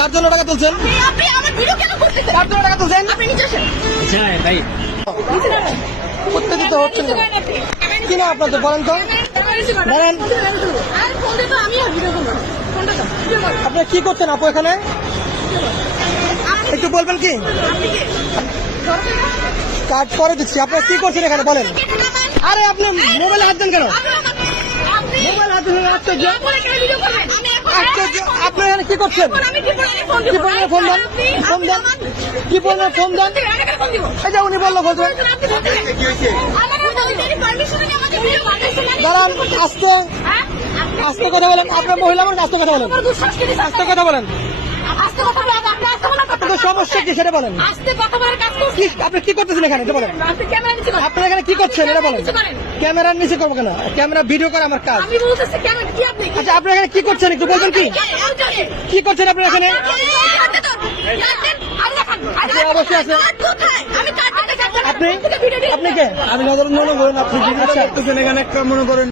কার জন্য টাকা তুলছেন? আপনি আমার ভিডিও কেন করতেছেন? কার জন্য টাকা তুলছেন? আপনি নিচে আসেন। তাই উত্তেজিত হচ্ছেন না। কি না আপনাদের বলেন তো? দাঁড়ান। আর ফোন দে তো, আমি আর ভিডিও করব। ফোনটা দাও, ভিডিও করো। আপনি কি করছেন আপু এখানে? একটু বলবেন কি? আপনি কে? কার্ড পরে দিচ্ছি। আপনারা কি করছেন এখানে বলেন? আরে আপনি মোবাইলে হাত দেন কেন? মোবাইল হাত দিলে আশ্চর্য। আশ্চর্য। আপনি এখানে কি করছেন? কি পরিমাণে ফোন দেন? ফোন দেন। কি পরিমাণে ফোন দেন? এই যে উনি বললো ফোন দেন। দাঁড়ান, আস্তে আস্তে কথা বলেন। আপনার মহিলা মানুষ, আস্তে কথা বলেন। আস্তে কথা বলেন। আপনাদের সমস্যা কি সেটা বলেন। কি আপনি কি করতেছেন এখানে এটা বলেন। আপনারা এখানে কি করছেন এটা বলেন। ক্যামেরার নিচে করবো কেন? ক্যামেরা ভিডিও করা আমার কাজ। আচ্ছা আপনি এখানে কি করছেন একটু বলবেন কি? কি করছেন আপনারা এখানে? অবশ্যই আছে। আপনি আপনি কে? আমি সাধারণ মনে করেন আপনি জিজ্ঞাসা করতেছেন এখানে একটা মনে করেন।